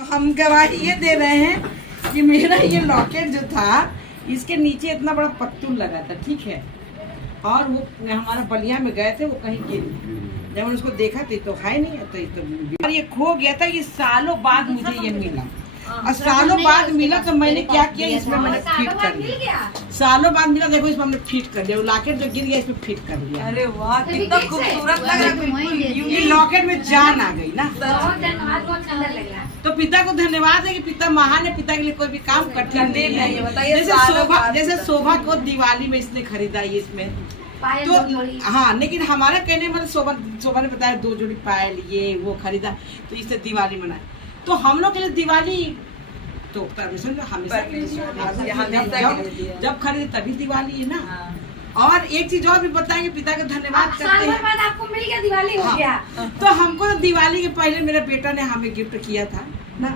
तो हम गवाही ये दे रहे हैं कि मेरा ये लॉकेट जो था इसके नीचे इतना बड़ा पत्तूल लगा था, ठीक है। और वो हमारा बलिया में गए थे, वो कहीं गिर गया। जब मैंने उसको देखा तो है नहीं, तो ये खो गया था। ये सालों बाद मुझे ये मिला, और सालों बाद मिला तो मैंने क्या किया, इसमें मैंने फिट कर लिया। सालों बाद मिला, देखो इसमें हमने फिट कर दिया। वो लॉकेट जो गिर गया इसमें फिट कर दिया। अरे वाह, कितना खूबसूरत लग रहा है। ये लॉकेट में जान आ गई ना। तो पिता को धन्यवाद है कि पिता महान है, पिता के लिए कोई भी काम कठिन नहीं है। जैसे शोभा को दिवाली में इसने खरीदा ये इसमें तो हाँ, लेकिन हमारा कहने मतलब शोभा ने बताया 2 जोड़ी पायल ये वो खरीदा तो इससे दिवाली मनाए। तो हम लोग के लिए दिवाली तो परमिशन हमेशा जब खरीदे तभी दिवाली है ना। और एक चीज और भी बताएंगे, पिता का धन्यवाद करते हैं। आपको मिल गया, दिवाली हो गया। तो हमको तो दिवाली के पहले मेरे बेटा ने हमें गिफ्ट किया था ना,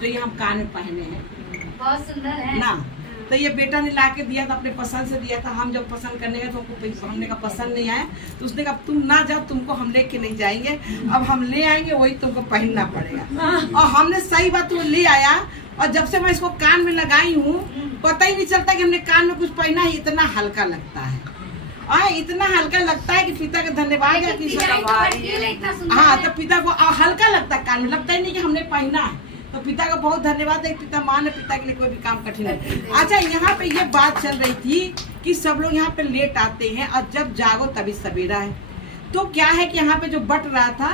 तो ये हम कान में पहने हैं, बहुत सुंदर है ना। तो ये बेटा ने ला के दिया था, अपने पसंद से दिया था। हम जब पसंद करने गए तो हमको हमने का पसंद नहीं आया, तो उसने कहा तुम ना जाओ, तुमको हम लेके नहीं जाएंगे, अब हम ले आएंगे, वही तुमको पहनना पड़ेगा। और हमने सही बात वो ले आया, और जब से मैं इसको कान में लगाई हूँ पता ही नहीं चलता कि हमने कान में कुछ पहना है। इतना हल्का लगता है, इतना हल्का लगता है कि पिता का धन्यवाद है कि हाँ, तो पिता को हल्का लगता है, कान में लगता ही नहीं कि हमने पहना है। तो पिता का बहुत धन्यवाद है, पिता मान है, पिता के लिए कोई भी काम कठिन है। अच्छा, यहाँ पे ये बात चल रही थी कि सब लोग यहाँ पे लेट आते हैं और जब जागो तभी सवेरा है। तो क्या है कि यहाँ पे जो बट रहा था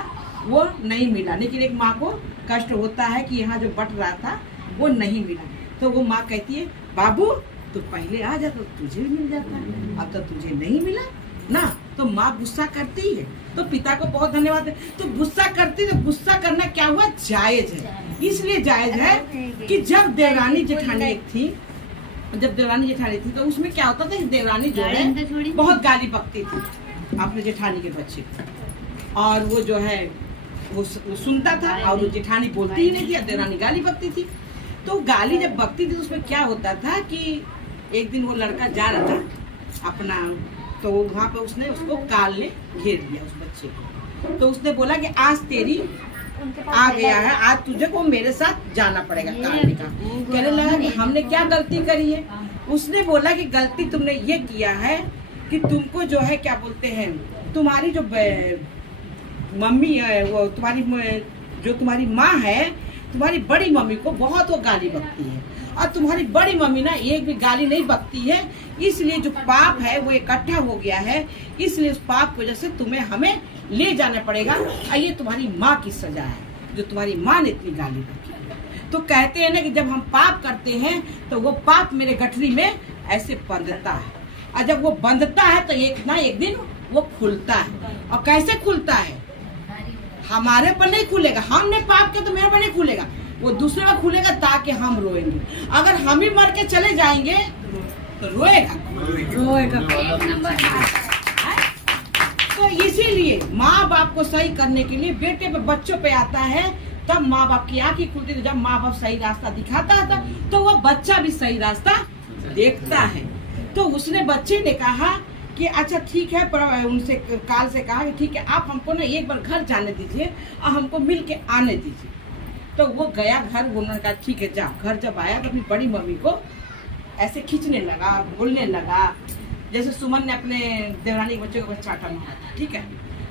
वो नहीं मिला, लेकिन एक माँ को कष्ट होता है कि यहाँ जो बट रहा था वो नहीं मिला। तो वो माँ कहती है बाबू तो पहले आ जा तो तुझे भी मिल जाता है, अब तो तुझे नहीं मिला ना। तो माँ गुस्सा करती है, तो पिता को बहुत धन्यवाद है। तो गुस्सा करती, तो गुस्सा करना क्या हुआ, जायज है। इसलिए जायज है कि जब देवरानी जेठानी एक थी, तो उसमें क्या होता था, देवरानी जो है बहुत गाली बकती थी अपने जेठानी के बच्चे को, और वो जो है वो सुनता था और वो जेठानी बोलती ही नहीं थी, देवरानी गाली बकती थी। तो गाली जब बकती थी तो उसमें क्या होता था कि एक दिन वो लड़का जा रहा था अपना, तो वहाँ पे उसने उसको काल ने घेर दिया उस बच्चे को। तो उसने बोला कि आज तेरी आ गया है, आज तुझे को मेरे साथ जाना पड़ेगा काल का। कहने लगा कि हमने क्या गलती करी है। उसने बोला कि गलती तुमने ये किया है कि तुमको जो है क्या बोलते हैं, तुम्हारी जो मम्मी है, वो तुम्हारी माँ है, तुम्हारी बड़ी मम्मी को बहुत वो गाली बकती है, और तुम्हारी बड़ी मम्मी ना एक भी गाली नहीं बकती है। इसलिए जो पाप है वो इकट्ठा हो गया है, इसलिए उस पाप की वजह से तुम्हें हमें ले जाना पड़ेगा, और ये तुम्हारी माँ की सजा है जो तुम्हारी माँ ने इतनी गाली बकी है। तो कहते हैं ना कि जब हम पाप करते हैं तो वो पाप मेरे गठरी में ऐसे बंधता है, और जब वो बंधता है तो एक ना एक दिन वो खुलता है। और कैसे खुलता है, हमारे पर नहीं खुलेगा, हमने पाप किया तो मेरे पर नहीं खुलेगा, वो दूसरे पर खुलेगा ताकि हम रोएंगे। अगर हम ही मर के चले जाएंगे तो रोएगा। तो इसीलिए माँ बाप को सही करने के लिए बेटे पे बच्चों पे आता है, तब माँ बाप की आंखें खुलती है। जब माँ बाप सही रास्ता दिखाता है तो वो बच्चा भी सही रास्ता देखता है। तो उसने बच्चे ने कहा कि अच्छा ठीक है, पर उनसे काल से कहा कि ठीक है आप हमको ना एक बार घर जाने दीजिए और हमको मिल के आने दीजिए। तो वो गया घर, उन्होंने कहा ठीक है जा। घर जब आया तो अपनी बड़ी मम्मी को ऐसे खींचने लगा, बोलने लगा, जैसे सुमन ने अपने देवरानी के बच्चे को चाटा मारा था, ठीक है।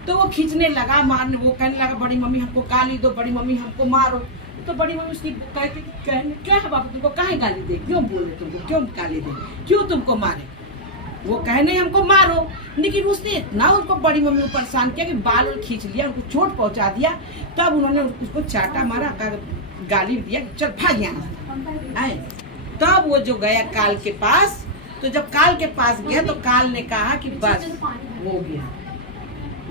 तो वो खींचने लगा, मारने, वो कहने लगा बड़ी मम्मी हमको गाली दो, बड़ी मम्मी हमको मारो। तो बड़ी मम्मी उसकी कहती क्या है बाबू, तुमको काहे गाली दे, क्यों बोले तुमको, क्यों गाली दे, क्यों तुमको मारे। वो कहे नहीं हमको मारो, लेकिन उसने इतना उनको बड़ी मम्मी को परेशान किया कि बाल खींच लिया, उनको चोट पहुंचा दिया। तब उन्होंने उसको चाटा मारा, गाली दिया, चल भाग यहाँ। तब वो जो गया काल के पास, तो जब काल के पास गया तो काल ने कहा कि बस हो गया,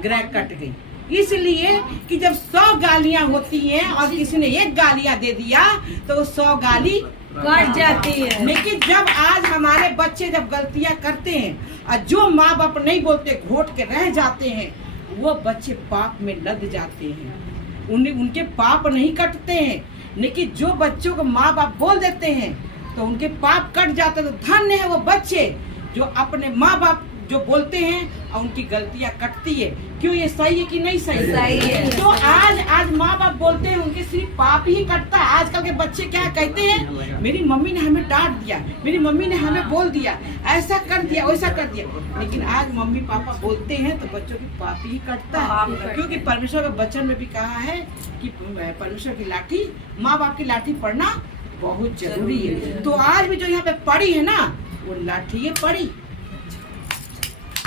ग्रह कट गई। इसलिए कि जब 100 गालियां होती हैं और किसी ने एक गालियां दे दिया तो वो 100 गाली कट जाती है। लेकिन जब आज हमारे बच्चे जब गलतियां करते हैं और जो माँ बाप नहीं बोलते घोट के रह जाते हैं, वो बच्चे पाप में लग जाते हैं। उनके पाप नहीं कटते हैं, लेकिन जो बच्चों को माँ बाप बोल देते हैं तो उनके पाप कट जाते हैं। तो धन्य है वो बच्चे जो अपने माँ बाप जो बोलते हैं और उनकी गलतियां कटती है। क्यों, ये सही है कि नहीं सही? सही है। तो आज माँ बाप बोलते हैं उनके सिर्फ पाप ही कटता है। आजकल के बच्चे क्या कहते हैं, मेरी मम्मी ने हमें डांट दिया, मेरी मम्मी ने हमें बोल दिया, ऐसा कर दिया, वैसा कर दिया। लेकिन आज मम्मी पापा बोलते हैं तो बच्चों की पाप ही कटता है। क्योंकि परमेश्वर के वचन में भी कहा है कि परमेश्वर की लाठी, माँ बाप की लाठी पढ़ना बहुत जरूरी है। तो आज भी जो यहाँ पे पड़ी है ना, वो लाठी है पड़ी,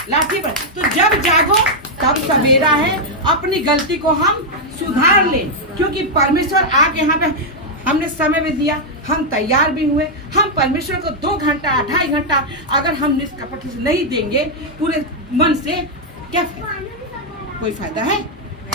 लाठी पर। तो जब जागो तब सवेरा है, अपनी गलती को हम सुधार लें। क्योंकि परमेश्वर आके यहाँ पे हमने समय भी दिया, हम तैयार भी हुए। हम परमेश्वर को 2 घंटा 2.5 घंटा अगर हम निष्कपट से नहीं देंगे पूरे मन से, क्या कोई फायदा है?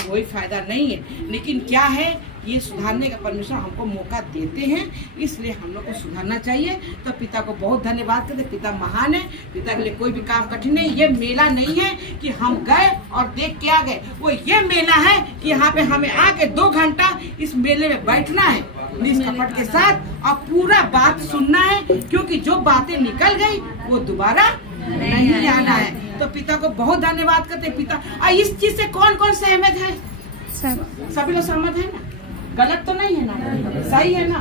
कोई फायदा नहीं है। लेकिन क्या है, ये सुधारने का परमेश्वर हमको मौका देते हैं, इसलिए हम लोग को सुधारना चाहिए। तो पिता को बहुत धन्यवाद करते, पिता महान है, पिता के लिए कोई भी काम कठिन नहीं। ये मेला नहीं है कि हम गए और देख के आ गए, वो ये मेला है कि यहाँ पे हमें आके 2 घंटा इस मेले में बैठना है निष्कपट के साथ और पूरा बात सुनना है। क्योंकि जो बातें निकल गई वो दोबारा नहीं आना है। तो पिता को बहुत धन्यवाद करते पिता। इस चीज से कौन कौन सहमत है? सभी लोग सहमत है ना? गलत तो नहीं है ना? सही है ना?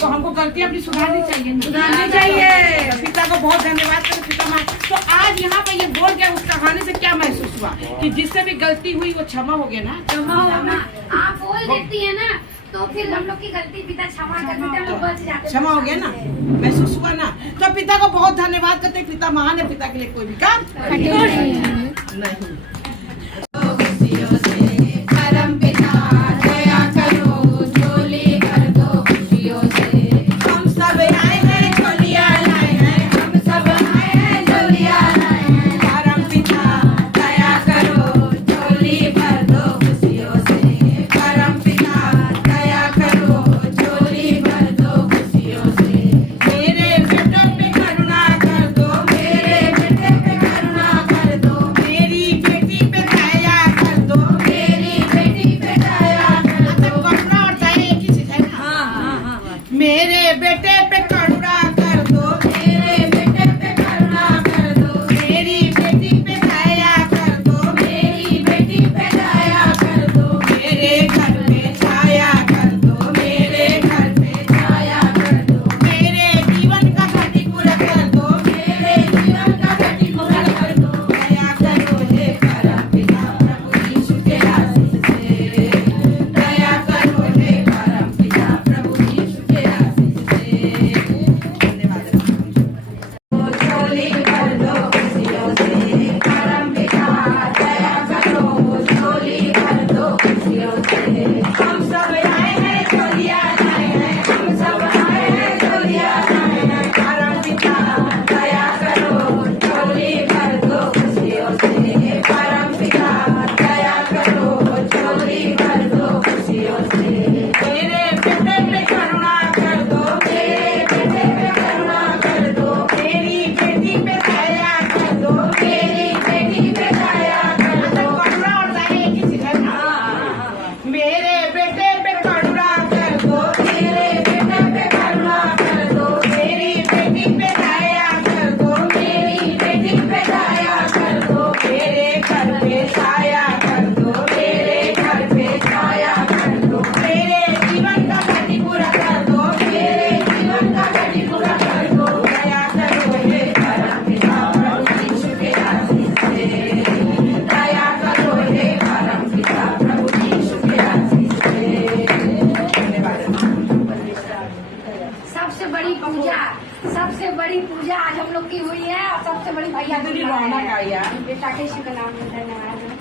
तो हमको गलती अपनी सुधारनी चाहिए, सुधारनी चाहिए। पिता को बहुत धन्यवाद करते पिता माँ। तो आज यहाँ पे ये बोल गया, उस कहानी से क्या महसूस हुआ कि जिससे भी गलती हुई वो क्षमा हो गया ना? क्षमा होना। आप बोल देती है ना, तो फिर हम लोग की गलती पिता क्षमा कर देते, हम लोग बच जाते। क्षमा हो गया ना, महसूस हुआ ना? तो पिता को बहुत धन्यवाद करते, पिता महान है, पिता के लिए कोई भी काम नहीं। मेरे बेटे पे करुणा कर दो, मेरे बेटे पे करुणा कर दो, मेरी बेटी पे दया कर दो, मेरी बेटी पे दया कर दो, मेरे घर में छाया कर दो, मेरे घर में छाया कर दो, मेरे जीवन का घटी पूरा कर दो, मेरे जीवन का घटी पूरा कर दो। दया करो हे परमपिता प्रभु यीशु के आशीष से, दया करो हे परमपिता प्रभु यीशु के आशीष से। सबसे बड़ी पूजा आज हम लोग की हुई है और सबसे बड़ी भैया रौनक आई यार। बेटा के शुभ नाम में धन्यवाद।